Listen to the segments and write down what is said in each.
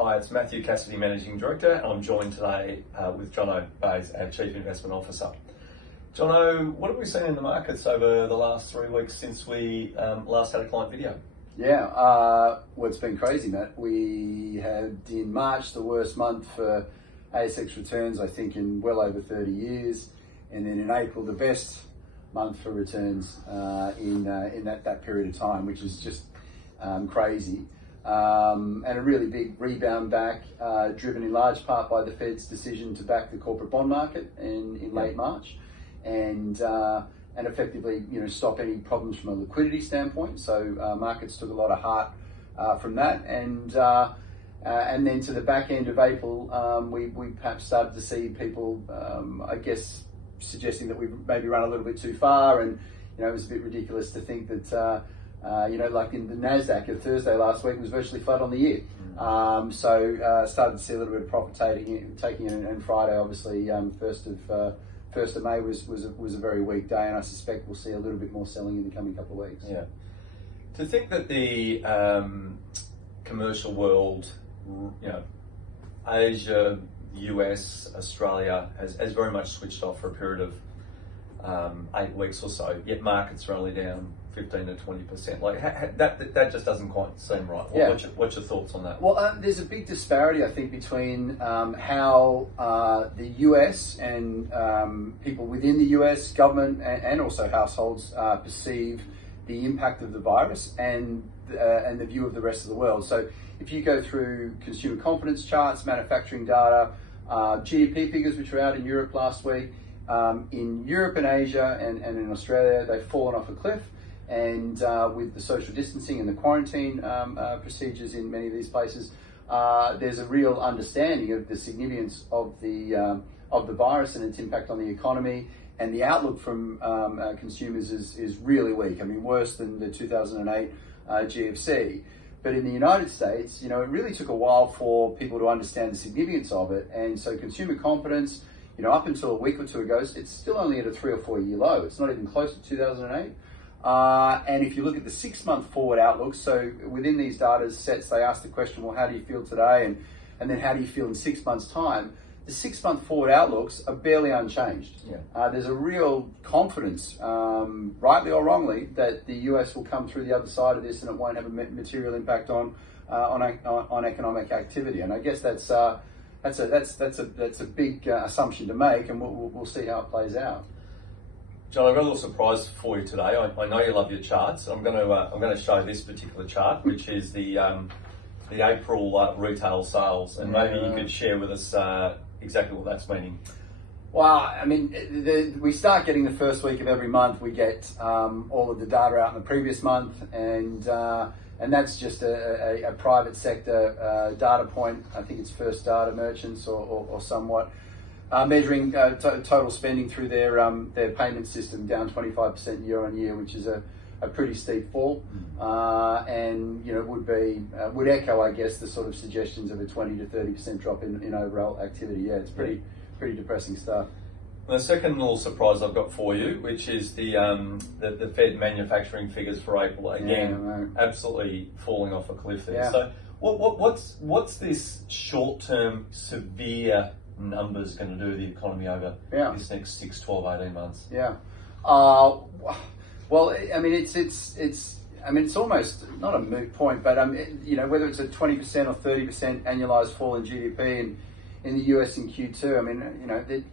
Hi, it's Matthew Cassidy, Managing Director, and I'm joined today with Jono Bays, our Chief Investment Officer. Jono, what have we seen in the markets over the last 3 weeks since we last had a client video? Yeah, well, it's been crazy, Matt. We had in March the worst month for ASX returns, I think, in well over 30 years, and then in April the best month for returns in that period of time, which is just crazy. And a really big rebound back, driven in large part by the Fed's decision to back the corporate bond market in late March, and effectively, stop any problems from a liquidity standpoint. So markets took a lot of heart from that, and then to the back end of April, we perhaps started to see people, I guess, suggesting that we've maybe run a little bit too far, and it was a bit ridiculous to think that. Like in the NASDAQ, Thursday last week was virtually flat on the year. So started to see a little bit of profit taking in, and Friday, obviously, 1st of May was a very weak day, and I suspect we'll see a little bit more selling in the coming couple of weeks. Yeah. To think that the commercial world, Asia, US, Australia has very much switched off for a period of 8 weeks or so, yet markets are only down 15 to 20%. Like that just doesn't quite seem right. What's your thoughts on that? Well, there's a big disparity, I think, between how the US and people within the US government and also households perceive the impact of the virus and the view of the rest of the world. So if you go through consumer confidence charts, manufacturing data, GDP figures, which were out in Europe last week, in Europe and Asia and in Australia, they've fallen off a cliff. And with the social distancing and the quarantine procedures in many of these places, there's a real understanding of the significance of the virus and its impact on the economy. And the outlook from consumers is really weak. I mean, worse than the 2008 GFC. But in the United States, it really took a while for people to understand the significance of it. And so consumer confidence, up until a week or two ago, it's still only at a 3 or 4 year low. It's not even close to 2008. And if you look at the 6-month forward outlook, so within these data sets, they ask the question, well, how do you feel today? And then how do you feel in 6 months' time? The 6-month forward outlooks are barely unchanged. Yeah. There's a real confidence, rightly or wrongly, that the US will come through the other side of this and it won't have a material impact on economic activity. And I guess that's a big assumption to make, and we'll see how it plays out. John, I've got a little surprise for you today. I know you love your charts. I'm going to show this particular chart, which is the April retail sales, and maybe you could share with us exactly what that's meaning. Well, I mean, we start getting the first week of every month. We get all of the data out in the previous month, and that's just a private sector data point. I think it's First Data Merchants or somewhat. Measuring total spending through their payment system, down 25% year on year, which is a pretty steep fall, and would echo, I guess, the sort of suggestions of a 20 to 30% drop in overall activity. Yeah, it's pretty depressing stuff. The second little surprise I've got for you, which is the Fed manufacturing figures for April, again, absolutely falling off a cliff there. Yeah. So what's this short-term severe numbers going to do to the economy over this next 6, 12, 18 months? Yeah. Well, I mean, it's almost not a moot point, but whether it's a 20% or 30% annualized fall in GDP in the US in Q2, I mean,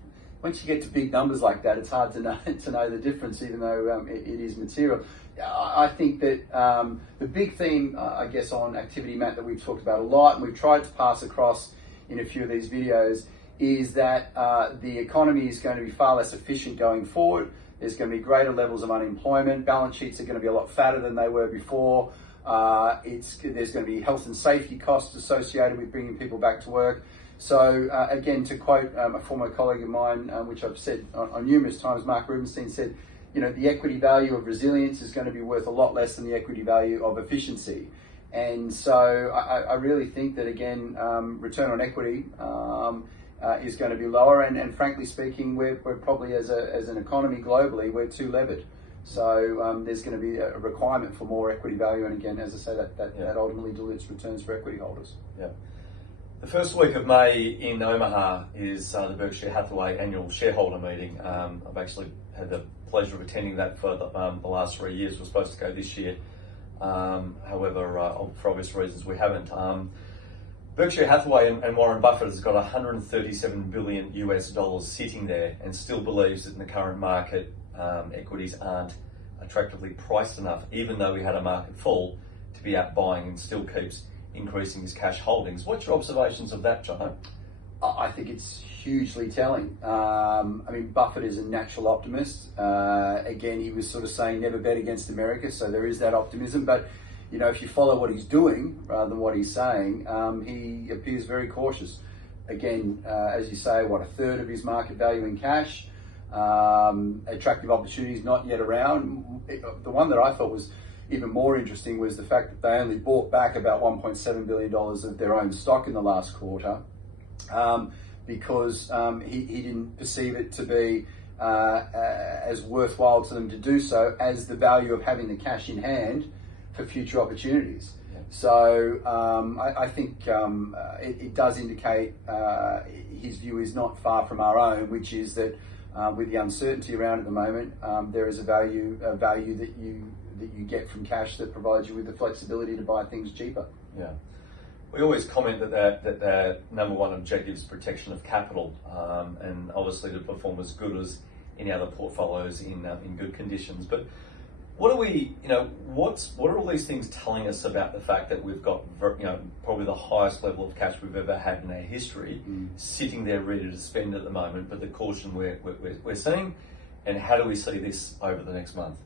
once you get to big numbers like that, it's hard to know the difference, even though it is material. I think that the big theme, I guess, on activity, Matt, that we've talked about a lot, and we've tried to pass across in a few of these videos, is that the economy is going to be far less efficient going forward. There's going to be greater levels of unemployment. Balance sheets are going to be a lot fatter than they were before. There's going to be health and safety costs associated with bringing people back to work. So again, to quote a former colleague of mine, which I've said on numerous times, Mark Rubenstein said, the equity value of resilience is going to be worth a lot less than the equity value of efficiency. And so I really think that, again, return on equity is going to be lower, and frankly speaking, we're probably as an economy globally, we're too levered. So there's going to be a requirement for more equity value, and again, as I say, that ultimately dilutes returns for equity holders. Yeah. The first week of May in Omaha is the Berkshire Hathaway annual shareholder meeting. I've actually had the pleasure of attending that for the last 3 years. We're supposed to go this year. However, for obvious reasons, we haven't. Berkshire Hathaway and Warren Buffett has got $137 billion US sitting there and still believes that in the current market, equities aren't attractively priced enough, even though we had a market fall, to be out buying, and still keeps increasing his cash holdings. What's your observations of that, John? I think it's hugely telling. I mean, Buffett is a natural optimist. Again, he was sort of saying never bet against America, so there is that optimism. But, you know, if you follow what he's doing rather than what he's saying, he appears very cautious. Again, as you say, a third of his market value in cash, attractive opportunities not yet around. The one that I thought was even more interesting was the fact that they only bought back about $1.7 billion of their own stock in the last quarter, because he didn't perceive it to be as worthwhile to them to do so as the value of having the cash in hand for future opportunities. Yeah. So I think it does indicate his view is not far from our own, which is that with the uncertainty around at the moment, there is a value that you get from cash that provides you with the flexibility to buy things cheaper. Yeah. We always comment that their number one objective is protection of capital, and obviously to perform as good as any other portfolios in good conditions. But what are what are all these things telling us about the fact that we've got, probably the highest level of cash we've ever had in our history, sitting there ready to spend at the moment, but the caution we're seeing, and how do we see this over the next month?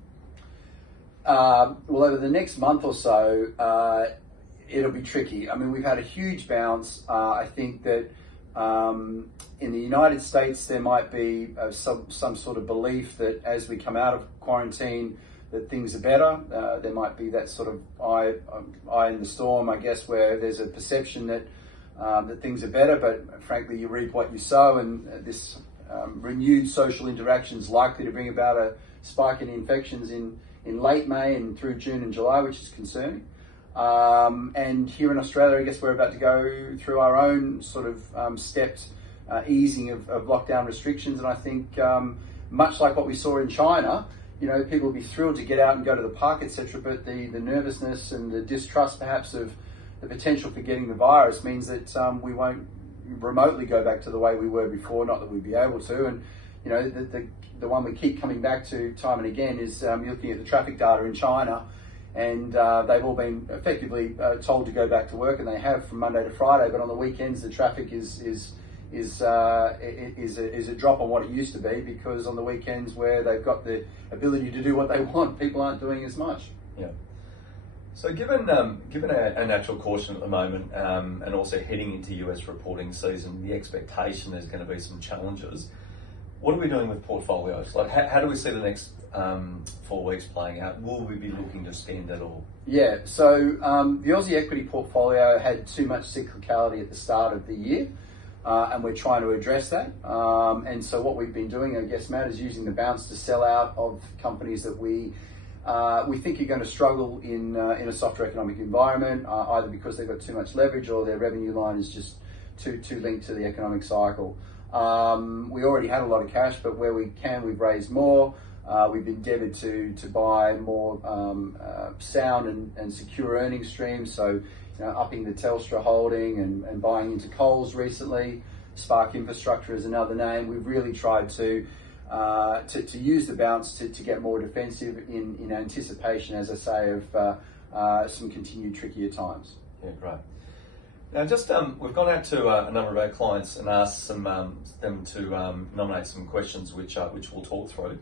Well, over the next month or so, it'll be tricky. I mean, we've had a huge bounce. I think that in the United States, there might be some sort of belief that as we come out of quarantine, that things are better. There might be that sort of eye in the storm, I guess, where there's a perception that that things are better, but frankly, you reap what you sow, and this renewed social interaction is likely to bring about a spike in infections in late May and through June and July, which is concerning. And here in Australia, I guess we're about to go through our own sort of stepped easing of lockdown restrictions. And I think much like what we saw in China, people will be thrilled to get out and go to the park, etc. But the nervousness and the distrust perhaps of the potential for getting the virus means that we won't remotely go back to the way we were before, not that we'd be able to. And the one we keep coming back to time and again is you're looking at the traffic data in China, and they've all been effectively told to go back to work, and they have from Monday to Friday. But on the weekends, the traffic is a drop on what it used to be, because on the weekends where they've got the ability to do what they want, people aren't doing as much. Yeah. So given our natural caution at the moment, and also heading into US reporting season, the expectation there's going to be some challenges. What are we doing with portfolios? Like, how do we see the next 4 weeks playing out? Will we be looking to spend at all? Yeah, so the Aussie equity portfolio had too much cyclicality at the start of the year, and we're trying to address that. And so what we've been doing, I guess, Matt, is using the bounce to sell out of companies that we think are going to struggle in a softer economic environment, either because they've got too much leverage or their revenue line is just too linked to the economic cycle. We already had a lot of cash, but where we can, we've raised more. We've endeavoured to buy more sound and secure earning streams, so upping the Telstra holding and buying into Coles recently. Spark Infrastructure is another name. We've really tried to use the bounce to get more defensive in anticipation, as I say, of some continued trickier times. Yeah, great. Now, just we've gone out to a number of our clients and asked them to nominate some questions, which we'll talk through.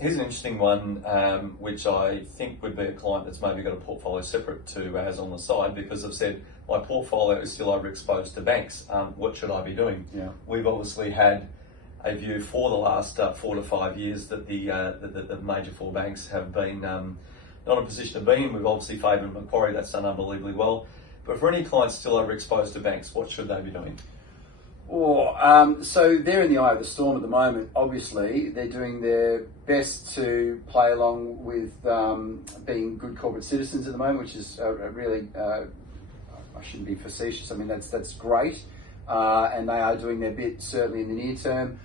Here's an interesting one, which I think would be a client that's maybe got a portfolio separate to ours on the side, because they've said, my portfolio is still overexposed to banks. What should I be doing? Yeah. We've obviously had a view for the last 4 to 5 years that the major 4 banks have been not in a position to be in. We've obviously favoured Macquarie, that's done unbelievably well. But for any clients still overexposed to banks, what should they be doing? So they're in the eye of the storm at the moment. Obviously, they're doing their best to play along with being good corporate citizens at the moment, which is a really I shouldn't be facetious. I mean, that's great, and they are doing their bit certainly in the near term.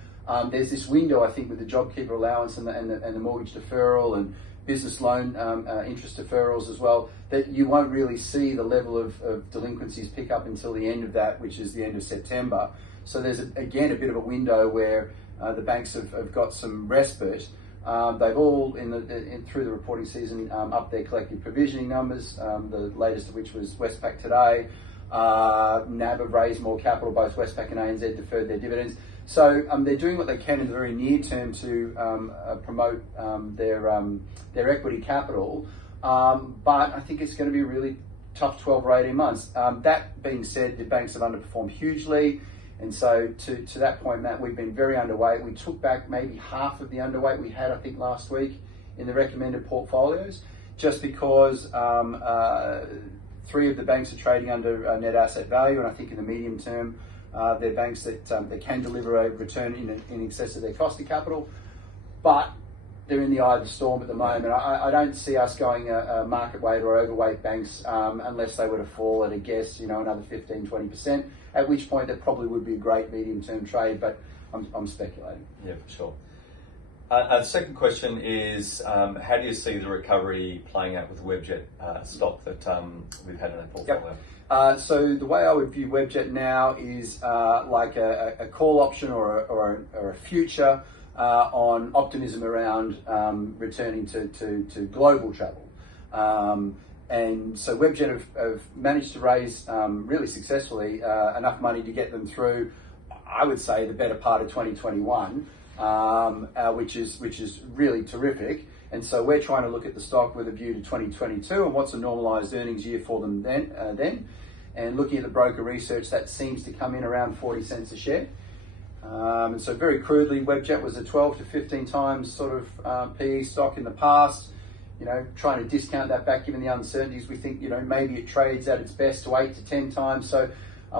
There's this window, I think, with the JobKeeper allowance and the mortgage deferral and business loan interest deferrals as well, that you won't really see the level of delinquencies pick up until the end of that, which is the end of September. So there's, again, a bit of a window where the banks have got some respite. They've all, through the reporting season, upped their collective provisioning numbers, the latest of which was Westpac today. NAB have raised more capital, both Westpac and ANZ deferred their dividends. So they're doing what they can in the very near term to promote their equity capital, but I think it's going to be a really tough 12 or 18 months. That being said, the banks have underperformed hugely, and so to that point, Matt, we've been very underweight. We took back maybe half of the underweight we had, I think, last week in the recommended portfolios, just because 3 of the banks are trading under net asset value, and I think in the medium term, they're banks that can deliver a return in excess of their cost of capital, but they're in the eye of the storm at the moment. I don't see us going a market weight or overweight banks unless they were to fall at a guess, another 15-20%, at which point that probably would be a great medium-term trade, but I'm speculating. Yeah, for sure. Our second question is, how do you see the recovery playing out with the Webjet stock that we've had in our portfolio? Yep. So the way I would view Webjet now is like a call option or a future on optimism around returning to global travel. And so Webjet have managed to raise really successfully enough money to get them through, I would say, the better part of 2021, which is really terrific. And so we're trying to look at the stock with a view to 2022 and what's a normalised earnings year for them then. And looking at the broker research, that seems to come in around 40 cents a share. And so very crudely, Webjet was a 12 to 15 times sort of PE stock in the past. Trying to discount that back given the uncertainties, we think, maybe it trades at its best to 8 to 10 times. So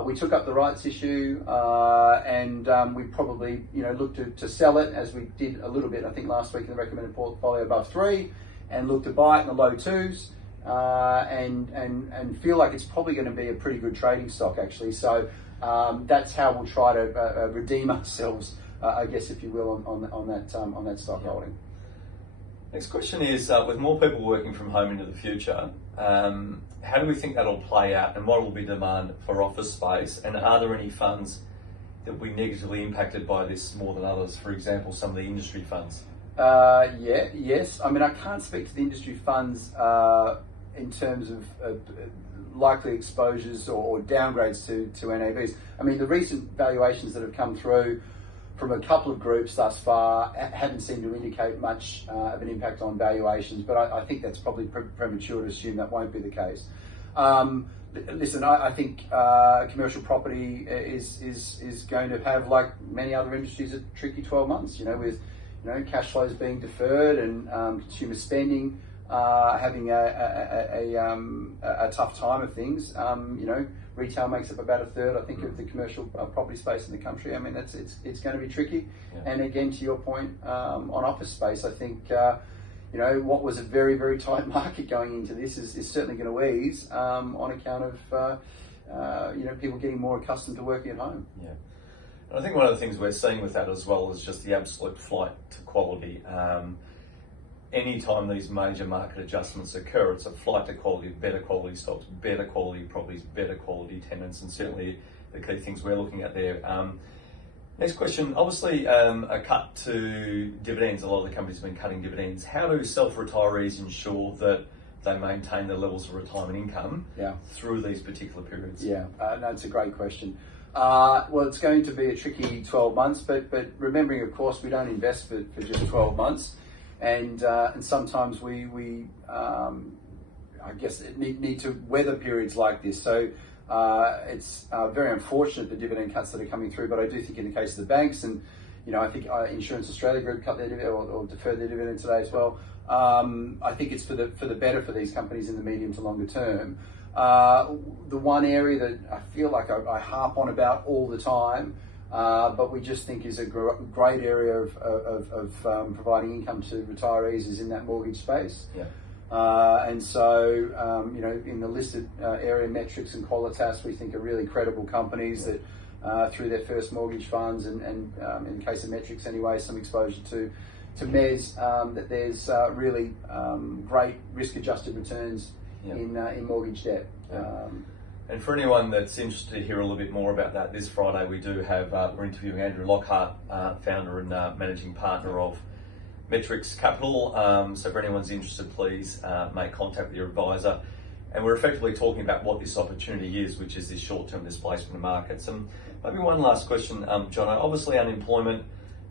we took up the rights issue and we probably, looked to sell it, as we did a little bit, I think, last week in the recommended portfolio above 3, and look to buy it in the low 2s and feel like it's probably going to be a pretty good trading stock, actually. So that's how we'll try to redeem ourselves, I guess, if you will, on that stock holding. Next question is, with more people working from home into the future, how do we think that'll play out, and what will be demand for office space? And are there any funds that will be negatively impacted by this more than others? For example, some of the industry funds. Yes. I mean, I can't speak to the industry funds in terms of likely exposures or downgrades to NAVs. I mean, the recent valuations that have come through from a couple of groups thus far haven't seemed to indicate much of an impact on valuations, but I think that's probably premature to assume that won't be the case. Listen, I think commercial property is going to have, like many other industries, a tricky 12 months, with cash flows being deferred and consumer spending having a tough time of things. Retail makes up about a third, I think, of the commercial property space in the country. I mean, it's going to be tricky. Yeah. And again, to your point, on office space, I think what was a very, very tight market going into this is certainly going to ease on account of people getting more accustomed to working at home. Yeah. And I think one of the things we're seeing with that as well is just the absolute flight to quality. Anytime these major market adjustments occur, it's a flight to quality, better quality stocks, better quality properties, better quality tenants, and certainly the key things we're looking at there. Next question, obviously a cut to dividends. A lot of the companies have been cutting dividends. How do self-retirees ensure that they maintain their levels of retirement income through these particular periods? Yeah, that's a great question. Well, it's going to be a tricky 12 months, but remembering, of course, we don't invest for just 12 months. And sometimes we I guess, need to weather periods like this. So it's very unfortunate, the dividend cuts that are coming through, but I do think in the case of the banks, and I think Insurance Australia Group cut their dividend or deferred their dividend today as well. I think it's for the better for these companies in the medium to longer term. The one area that I feel like I harp on about all the time, but we just think is a great area of providing income to retirees, is in that mortgage space. Yeah. And so, you know, in the listed area, Metrics and Qualitas, we think are really credible companies that through their first mortgage funds and in the case of Metrics anyway, some exposure to MES, that there's really great risk-adjusted returns in mortgage debt. And for anyone that's interested to hear a little bit more about that, this Friday we do have, we're interviewing Andrew Lockhart, founder and managing partner of Metrics Capital. So if anyone's interested, please make contact with your advisor. And we're effectively talking about what this opportunity is, which is this short-term displacement of markets. And maybe one last question, John. Obviously unemployment,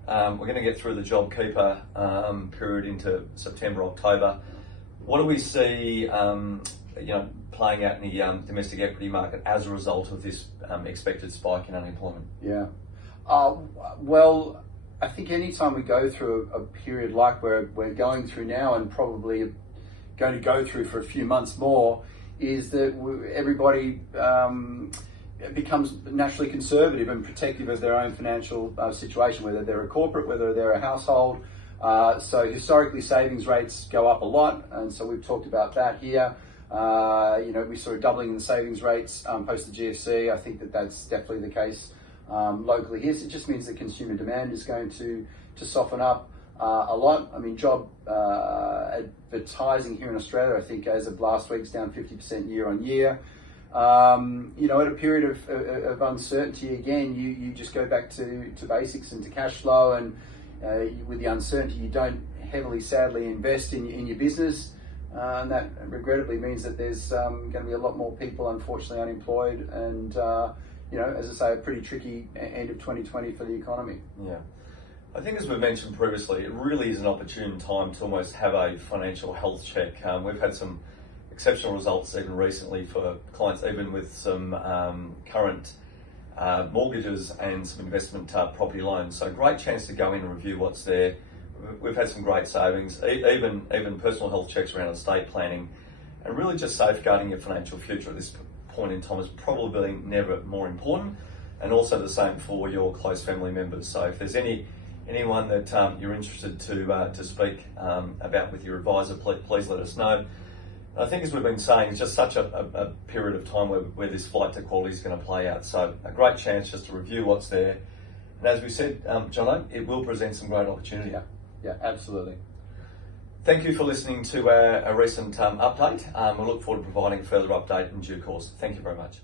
we're going to get through the JobKeeper period into September, October. What do we see, you know, playing out in the domestic equity market as a result of this expected spike in unemployment? Yeah. Well, I think anytime we go through a period like we're going through now, and probably going to go through for a few months more, is that everybody becomes naturally conservative and protective of their own financial situation, whether they're a corporate, whether they're a household. So historically, savings rates go up a lot, and so we've talked about that here. You know, we saw a doubling in the savings rates post the GFC. I think that that's definitely the case locally here. So it just means that consumer demand is going to soften up a lot. I mean, job advertising here in Australia, I think as of last week, is down 50% year on year. You know, at a period of uncertainty, again, you just go back to basics and to cash flow, and with the uncertainty, you don't heavily, sadly, invest in your business. And that regrettably means that there's going to be a lot more people, unfortunately, unemployed, and you know, as I say, a pretty tricky end of 2020 for the economy. Yeah, I think as we mentioned previously, it really is an opportune time to almost have a financial health check. We've had some exceptional results even recently for clients, even with some current mortgages and some investment property loans. So great chance to go in and review what's there. We've had some great savings, even personal health checks around estate planning, and really just safeguarding your financial future at this point in time is probably never more important, and also the same for your close family members. So if there's anyone that you're interested to speak about with your advisor, please let us know. I think, as we've been saying, it's just such a period of time where this flight to quality is going to play out. So a great chance just to review what's there. And as we said, Jono, it will present some great opportunity. Yeah, absolutely. Thank you for listening to a recent update. We'll look forward to providing a further update in due course. Thank you very much.